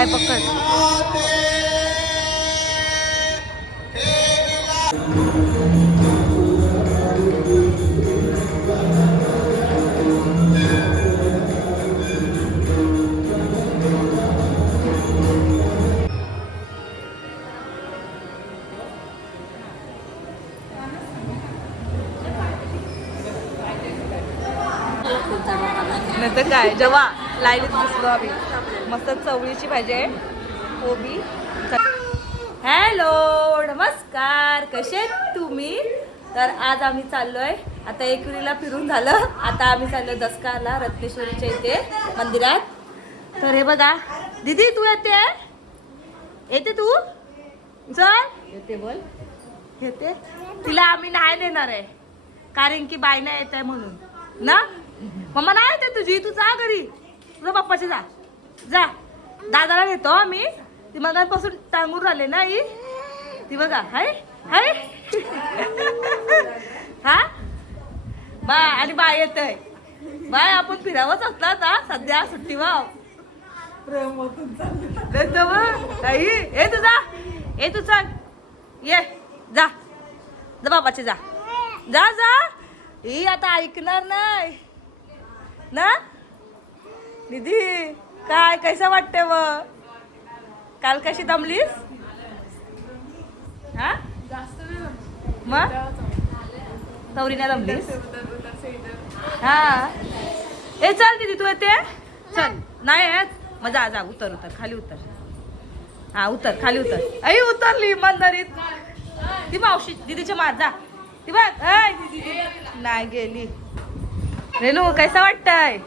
काय पकड. नाही तर काय, जेव्हा लाईनीत बसलो आम्ही. मस्त चवळीची भाजी आहे, कोबी. हॅलो, नमस्कार, कसे आहेत तुम्ही? तर आज आम्ही चाललोय, आता एकविरीला फिरून झालं, आता आम्ही चाललोय दसकाला, रत्नेश्वरीच्या इथे मंदिरात. तर हे बघा, दीदी तू येते? येते तू? चल येते, बोल येते. तिला आम्ही नाही नेणार आहे, कारण की बाई नाही येत आहे म्हणून ना. मम्मा नाही येते तुझी, तू जा घरी, तुझ्या पप्पाची जा जा. दादाला नेतो आम्ही, ती मगांपासून टांगून राहिले ना ही, ती बघा. हाय हाय हा बाय, आणि बाय येत आहे. बाय आपण फिरावंच असला आता सध्या सुट्टी वाव. ए तुझा, ए तू चल, ये जा जा बाबाचे, जा जा जा. ही आता ऐकणार नाही ना. दीदी काय कैसा वाटतंय व? काल कशी दमलीस? हा मग तवरीने दमलीस? हा ए चल दीदी तू येते, चल. नाही येत मग जा जा, उतर उतर खाली उतर. हा उतर खाली उतर. आई उतरली मंदारीत ती मावशी दीदीच्या मार जा. ती बघ नाही गेली. रेनू कैसा वाटतंय?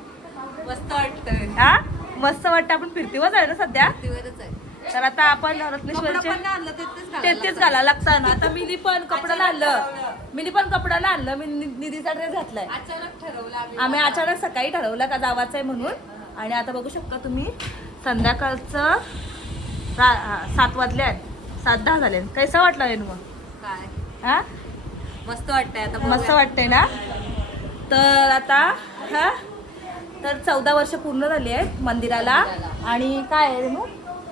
मस्त वाटतंय. हा मस्त वाटतं. आपण फिरतीवरच आहे ना सध्या. दिवसच आहे. तर आता आपण रत्नेश्वरचे तेच घालायला लागतं ना. आता मिनी पण कपड्याला आणलं, मी निधीचा ड्रेस घातलाय. अचानक ठरवलं आम्ही अचानक सकाळी ठरवलं का जावाचं आहे म्हणून. आणि आता बघू शकता तुम्ही, संध्याकाळचं 7 वाजले आहेत, 7:10 झाले. कैसा वाटला रेनू मग? काय हा मस्त वाटतंय. आता मस्त वाटतंय ना. तर आता हा तर 14 वर्ष पूर्ण झाली आहेत मंदिराला. आणि काय आहे रेनू?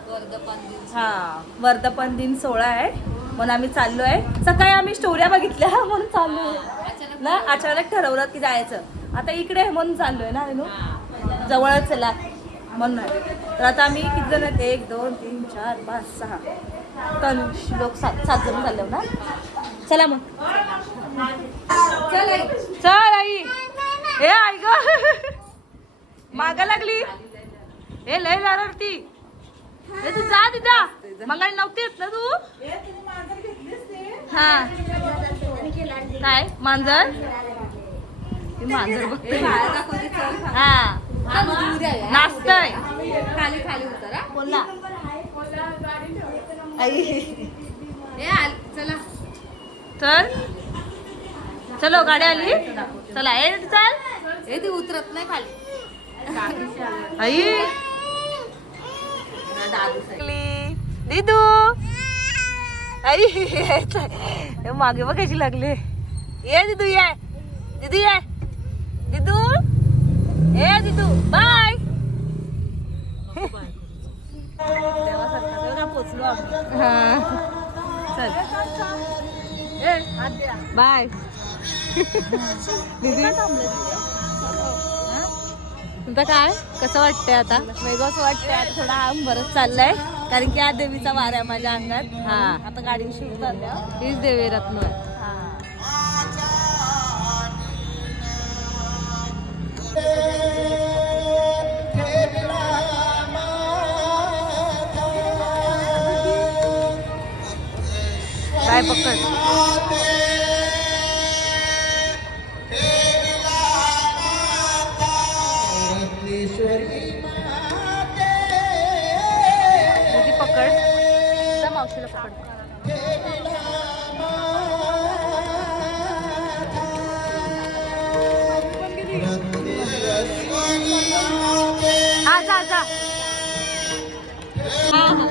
वर्धपन दिन. हा वर्धपन दिन 16 आहे म्हणून आम्ही चाललो आहे. सकाळी आम्ही स्टोऱ्या बघितल्या म्हणून चाललो आहे ना. अचानक ठरवलं की जायचं. आता इकडे म्हणून चाललोय ना रेनू, जवळच चला म्हणून. तर आता आम्ही किती जण आहेत? 1 2 3 4 5 6 तनुष लोक 7 जण झाले ना. चला मग, चल आई. ए आई ग मागा लागली. ए लय रडती. ए तू जा तिथं, मंगाळी नव्हती येत ना तू. हा काय मांजर? मांजर बघते. हा नाचतय. खाली खाली उतरा. बोला आई. चला तर चलो गाडी आली. चला ए चल. हे ती उतरत नाही खाली. आई दीदू आई मागे बघ कशी लागली. ये दीदू ये, दीदू ये, दीदू ए दीदू बाय. पोचलो आम्ही. हा चल बाय. दीदी तुमचं काय कसं वाटतंय? आता वेगळंच वाटतंय. आता थोडा आम बरंच चाललंय, कारण की आज देवीचा वार आहे माझ्या अंगात. हा आता गाडी शूट झाल्या. हीच देवी रत्न. काय पकड. पकड मावशीला पकड. हा जा जा. हा हा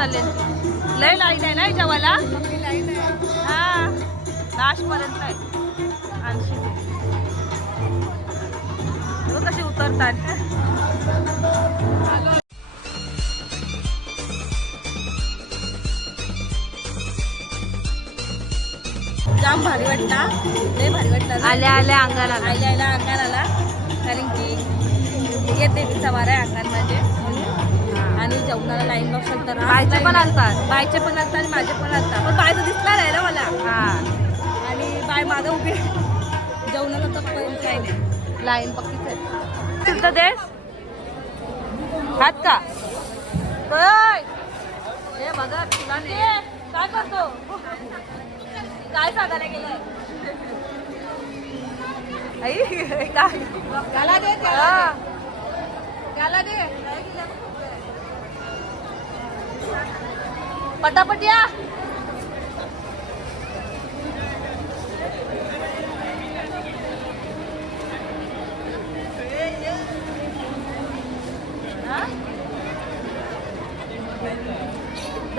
चालले लय लाईन आहे ना जेवायला हा लास्ट पर्यंत आहे 80 कशी उतरतात जाम भारी वाटला लय भारी वाटला आल्या आल्या अंगाला आल्या अंगाला कारण की येते तिचा वारा आहे अंगांमध्ये आणि जेवणाला लाईन बघशाल तर बायचे पण आणतात बायचे पण आणतात आणि माझे पण आणतात पण बायचं दिसणार आहे ना मला हा आणि बाय माझं उभी जेवणाला तर पर्यंत काही नाही लाईन पक्कीच आहे तुमचं देश हात का हे बघा तुला नाही काय करतो काय सांगायला गेलंय आई काय त्याला दे त्याला दे पटापट या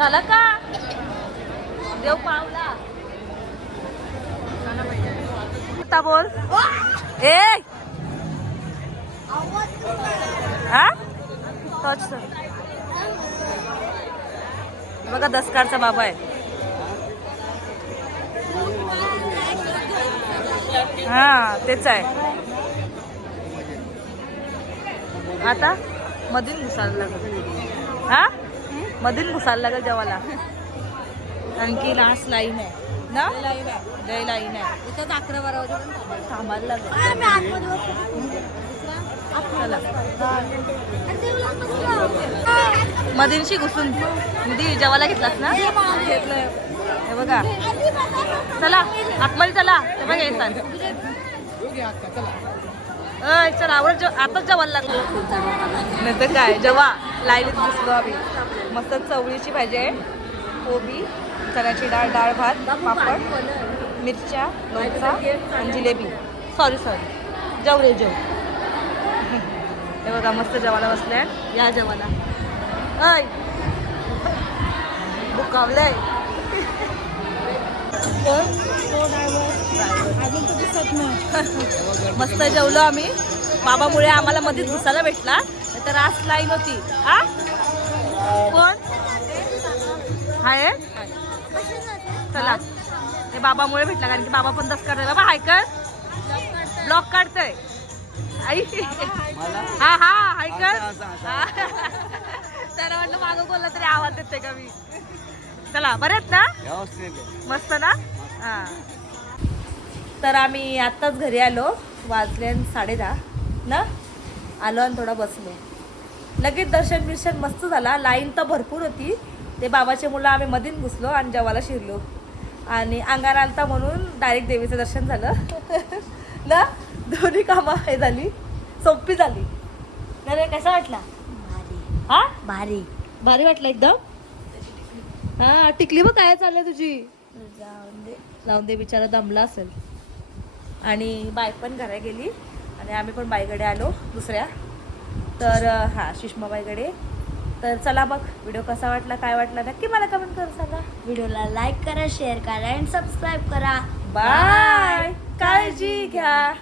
झालं का देव पावला आता बोल ए हा टच कर. बघा दसकारचा बाबा आहे. हा तेच आहे. आता मधील घुसायला लागेल. हा मधील घुसायला लागेल जेवायला. आणखी लास्ट लाईन आहे ना. जय लाईन आहे. इथं 11-12 वाजेपर्यंत थांबायला लागेल. चला मधींशी घुसून मधी जेवायला घेतलास ना. घेतलंय हे बघा. चला आतमध्ये चला. हे बघा येतात. चला आवड आताच जेवायला लागलं नाही तर काय. जेव्हा लाईनीत दिसलो आम्ही. मस्त चवळीची भाजी आहे, कोबी, चण्याची डाळ, डाळ भात, पापड, मिरच्या, लोणचा आणि जिलेबी. सॉरी जेवले जेव. हे बघा मस्त जेवायला बसले. या जेवायला. अय बुकावलंय. मस्त जेवलो आम्ही. बाबामुळे आम्हाला मध्येच घुसायला भेटला, तर आज लाईन होती. हा कोण हाय चला. हे बाबामुळे भेटला कारण की बाबा पण दस काढतोय. बाबा हाय कर ब्लॉक काढतोय. आई हा हा हाय कर. त्याला म्हटलं मागं बोलला तरी आवाज देते का मी. चला बरे आहेत ना. मस्त ना. हा तर आम्ही आत्ताच घरी आलो. वाजले 10:30 ना. आलो आणि थोडा बसलो. लगेच दर्शन बिर्शन मस्त झाला. लाईन तर भरपूर होती. ते बाबाचे मुलं आम्ही मधीन घुसलो आणि जेवायला शिरलो आणि अंगार आलता म्हणून डायरेक्ट देवीचं दर्शन झालं ना. दोन्ही कामं हे झाली, सोपी झाली. अरे कसा वाटला. हा भारी भारी वाटलं एकदम. हा टिकली बघ काय चाललंय तुझी. जाऊन दे बिचारा दमला असेल. आणि बाई पण घरा गेली आणि आम्ही पण बाईकडे आलो दुसऱ्या. तर हा सुषमाबाईकडे. तर चला मग व्हिडिओ कसा वाटला काय वाटला नक्की मला कमेंट करून सांगा. व्हिडिओला लाईक करा, शेअर करा आणि सबस्क्राईब करा. बाय. काळजी घ्या.